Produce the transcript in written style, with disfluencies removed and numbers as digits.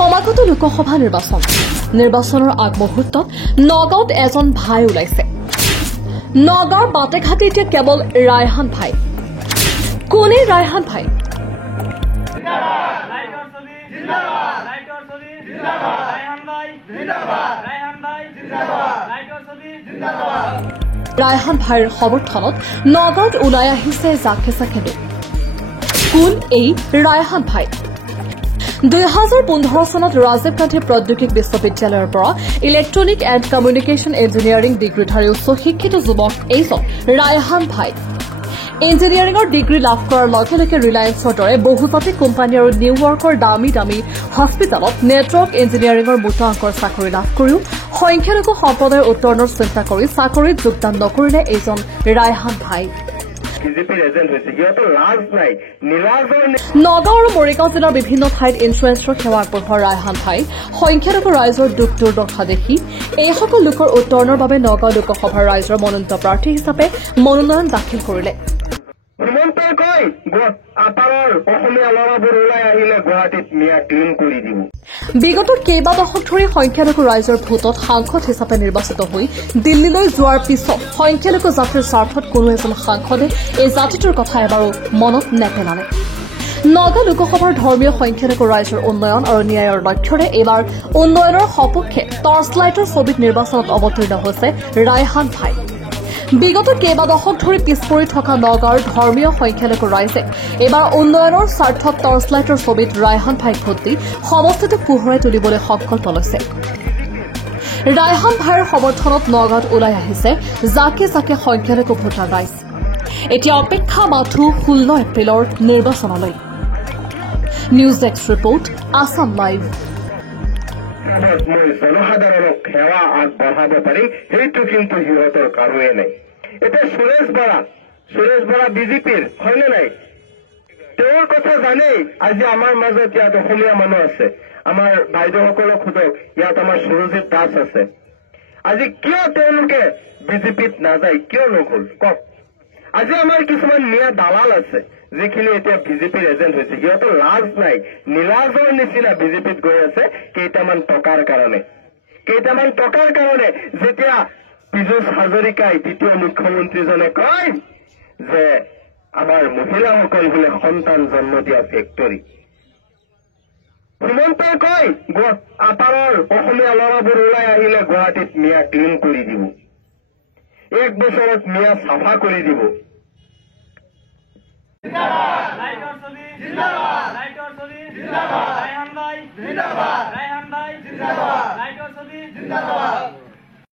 সমাগত লোকসভা নিৰ্বাচনৰ আগমুহূৰ্তত নগাঁৱত এজন ভাই ওলাইছে। নগাঁৱৰ বাটেঘাটে এতিয়া কেৱল ৰায়হান ভাই। কোনে ৰায়হান ভাই? ৰায়হান ভাইৰ সমৰ্থনত নগাঁৱত ওলাই আহিছে জাকে জাকে লোক। কোন এই ৰায়হান ভাই? 2015 চনত ৰাজীৱ গান্ধী প্ৰৌদ্যোগিক বিশ্ববিদ্যালয়ৰ পৰা ইলেক্ট্ৰনিক এণ্ড কমিউনিকেশ্যন ইঞ্জিনিয়াৰিং ডিগ্ৰীধাৰী উচ্চ শিক্ষিত যুৱক এইজন ৰায়হান ভাই। ইঞ্জিনিয়াৰিঙৰ ডিগ্ৰী লাভ কৰাৰ লগে লগে ৰিলায়েন্সৰ দৰে বহুজাতিক কোম্পানী আৰু নিউয়ৰ্কৰ দামী দামী হস্পিটেলত নেটৱৰ্ক ইঞ্জিনিয়াৰিঙৰ মোটা অংকৰ চাকৰি লাভ কৰিও সংখ্যালঘু সম্প্ৰদায়ৰ উত্তৰণৰ চিন্তা কৰি চাকৰিত যোগদান নকৰিলে এইজন ৰায়হান ভাই। নগাঁও আৰু মৰিগাঁও জিলাৰ বিভিন্ন ঠাইত ইঞ্চুৰেঞ্চৰ সেৱা আগবঢ়োৱা ৰায়হান ভাই সংখ্যালঘু ৰাইজৰ দুখ দুৰ্দশা দেখি এইসকল লোকৰ উত্তৰণৰ বাবে নগাঁও লোকসভাৰ ৰাইজৰ মনোনীত প্ৰাৰ্থী হিচাপে মনোনয়ন দাখিল কৰিলে। বিগত কেইবা দশক ধৰি সংখ্যালঘু ৰাইজৰ ভোটত সাংসদ হিচাপে নিৰ্বাচিত হৈ দিল্লীলৈ যোৱাৰ পিছত সংখ্যালঘু জাতিৰ স্বাৰ্থত কোনো এজন সাংসদে এই জাতিটোৰ কথা এবাৰো মনত নেপেলালে। নগাঁও লোকসভাৰ ধৰ্মীয় সংখ্যালঘু ৰাইজৰ উন্নয়ন আৰু ন্যায়ৰ লক্ষ্যৰে এইবাৰ উন্নয়নৰ সপক্ষে টৰ্চলাইটৰ ছবিত নিৰ্বাচনত অৱতীৰ্ণ হৈছে ৰায়হান ভাই। বিগত কেইবা দশক ধৰি পিছপৰি থকা নগাঁৱৰ ধৰ্মীয় সংখ্যালঘু ৰাইজে এইবাৰ উন্নয়নৰ স্বাৰ্থত টৰ্চলাইটৰ ছবিত ৰায়হান ভাইক ভোট দি সমষ্টিটোক পোহৰাই তুলিবলৈ সংকল্প লৈছে। ৰায়হান ভাইৰ সমৰ্থনত নগাঁৱত ওলাই আহিছে জাকে জাকে সংখ্যালঘু ভোটাৰ ৰাইজ। এতিয়া অপেক্ষা মাথো 16 এপ্ৰিলৰ নিৰ্বাচনলৈ। News desk report, Assam live. জনসাধাৰণক সেৱা আগবঢ়াব পাৰি সেইটো কিন্তু সিহঁতৰ কাৰোৱে নাই। এতিয়া সুৰেশ বৰা বিজেপিৰ হয়নে নাই? তেওঁৰ কথা জানেই। আজি আমাৰ মাজত ইয়াত অসমীয়া মানুহ আছে, আমাৰ বাইদেউসকলক সোধক, ইয়াত আমাৰ সুৰজিত দাস আছে। আজি কিয় তেওঁলোকে বিজেপিত নাযায়, কিয় নগ'ল কওক? আজি আমাৰ কিছুমান মিয়া দালাল আছে যিখিনি এতিয়া বিজেপিৰ এজেণ্ট হৈছে, সিহঁতৰ লাজ নাই, নীলাজৰ নিচিনা বিজেপিত গৈ আছে কেইটামান টকাৰ কাৰণে। যেতিয়া পীযুষ হাজৰিকাই দ্বিতীয় মুখ্যমন্ত্ৰীজনে কয় যে আমাৰ মহিলাসকল বোলে সন্তান জন্ম দিয়া ফেক্টৰী, হিমন্তই কয় আপাৰৰ অসমীয়া ল'ৰাবোৰ ওলাই আহিলে গুৱাহাটীত মিয়া ক্লিন কৰি দিব, 1 বছৰত মিয়া চাফা কৰি দিব।